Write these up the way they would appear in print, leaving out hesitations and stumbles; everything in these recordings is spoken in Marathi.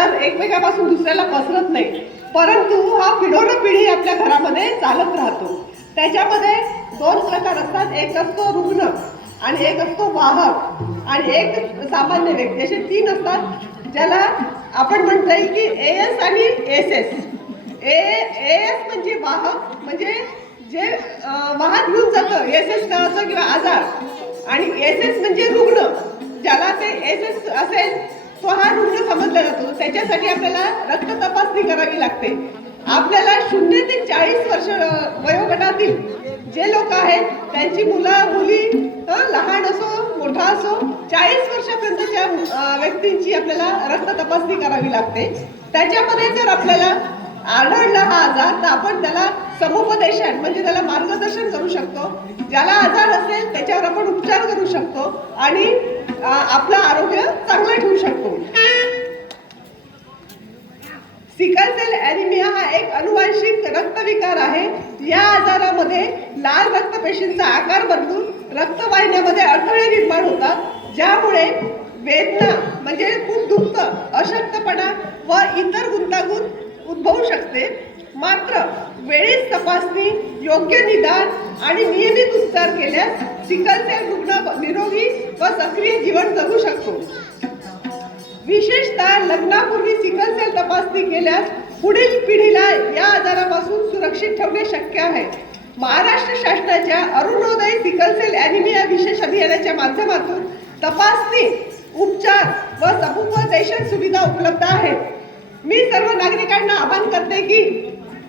आजार एकमेकापासून दुसऱ्याला पसरत नाही, परंतु हा पिढोनपिढी आपल्या घरामध्ये चालत राहतो. त्याच्यामध्ये दोन प्रकार असतात, एक असतो रुग्ण आणि एक असतो वाहक आणि एक सामान्य व्यक्ती, असे तीन असतात. ज्याला आपण म्हणता येईल की एएस आणि एसएस. एएस म्हणजे वाहक, म्हणजे जे वाहन घेऊन जातं, एसएस नावाचं किंवा आजार, आणि एसएस म्हणजे रुग्ण. ज्याला ते एसएस असेल तो हा रुग्ण समजला जातो. त्याच्यासाठी आपल्याला रक्त तपासणी करावी लागते. आपल्याला 0 ते 40 वर्ष वयोगटातील जे लोक आहेत त्यांची मुलं मुली लहान असो मोठा असो 40 वर्षापर्यंतच्या व्यक्तींची आपल्याला रक्त तपासणी करावी लागते. त्याच्यामध्ये जर आपल्याला आढळला हा आजार तर आपण त्याला समुपदेशन म्हणजे त्याला मार्गदर्शन करू शकतो. ज्याला आजार असेल त्याच्यावर आपण उपचार करू शकतो आणि आपलं आरोग्य चांगलं ठेवू शकतो. सिकल सेल ॲनिमिया हा एक अनुवांशिक रक्तविकार आहे. या आजारामध्ये लाल रक्तपेशींचा आकार बदलून रक्तवाहिन्यामध्ये अडथळे निर्माण होतात, ज्यामुळे वेदना म्हणजे खूप दुखतं, अशक्तपणा व इतर गुंतागुंत उद्भवू शकते. मात्र वेळीच तपासणी, योग्य निदान आणि नियमित उपचार केल्यास सिकल सेल रुग्ण निरोगी व सक्रिय जीवन जगू शकतो. विशेषतः लग्नापूर्वी सिकल सेल तपासणी केल्यास पुढील पिढीला या आजारापासून सुरक्षित ठेवणे शक्य आहे. महाराष्ट्र शासनाच्या अरुणोदय सिकल सेल ॲनिमिया विशेष अभियानाच्या माध्यमातून तपासणी, उपचार व समुपदेशन सुविधा उपलब्ध आहेत. मी सर्व नागरिकांना आवाहन करते की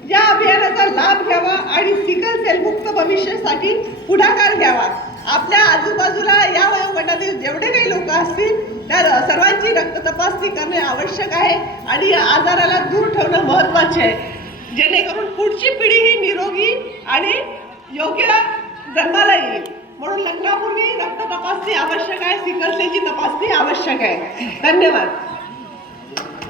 या अभियानाचा लाभ घ्यावा आणि सिकल सेल मुक्त भविष्यासाठी पुढाकार घ्यावा. आपल्या आजूबाजूला या वयोगटातील जेवढे काही लोक असतील त्या सर्वांची रक्त तपासणी करणे आवश्यक आहे आणि या आजाराला दूर ठेवणं महत्त्वाचे आहे, जेणेकरून पुढची पिढी ही निरोगी आणि योग्य जन्माला येईल. म्हणून लग्नापूर्वी रक्त तपासणी आवश्यक आहे, सिकल सेलची तपासणी आवश्यक आहे. धन्यवाद.